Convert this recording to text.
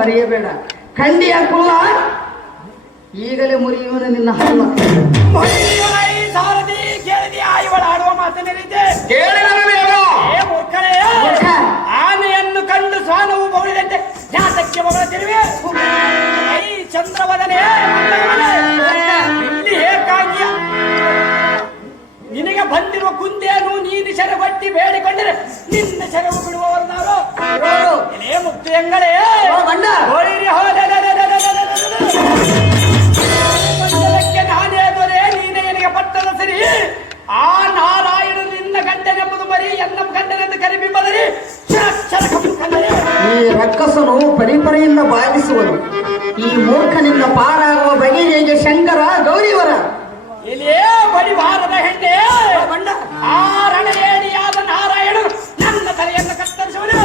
ಮರೆಯಬೇಡ. ಖಂಡಿಯ ಕುಲ್ಲ ಈಗಲೇ ಮುರಿಯುವನು ನಿನ್ನ ಹಲ್ಲ. ಸಾರದಿ ಕೇಳಿದಿ ಇವಳ ಆಡುವ ಮಾತನ್ನಿದೆ ಆನೆಯನ್ನು ಕಂಡು ಸ್ವಾನವು ಬೌಳಿದಂತೆ ಜಾತಕ್ಕೆ ಬೌಳುತ್ತಿರುವೆ. ಚಂದ್ರವದನೆ ಇಲ್ಲಿ ಹೇಗಾಗಿಯ ನಿನಗೆ ಬಂದಿರುವ ಕುಂದೇನು ನೀನು ಶರವಟ್ಟಿ ಬೇಡಿಕೊಂಡರೆ ನಿನ್ನ ಶರವು ಬಿಡುವವರು ನಾವು ಮುಕ್ತು ಎಂಗಳೇ ಮಂಡಲಕ್ಕೆ ನಾನೇ ದೊರೆ ನೀನೇ ನನಗೆ ಪಟ್ಟದ ಸರಿ. ಆ ನಾರಾಯಣ ನಿನ್ನ ಗಂಡನೆಂಬುದು ಬರೀ ಎನ್ನ ಗಂಡನೆಂದು ಕರಿಬಿಂಬದರಿ. ಈ ರಕ್ಕಸನು ಪರಿಪರಿಯಿಂದ ಬಾಧಿಸುವನು. ಈ ಮೂರ್ಖನಿಂದ ಪಾರಾಗುವ ಬಗೆ ಹೇಗೆ ಶಂಕರ ಗೌರಿವರ ಎಲ್ಲಿಯೇ ಬಡಿ ಭಾರದ ಹೆಣ್ಣೆ ಆ ರಣೇಡಿಯಾದ ನಾರಾಯಣ ನನ್ನ ತಲೆಯನ್ನು ಕತ್ತರಿಸುವನು.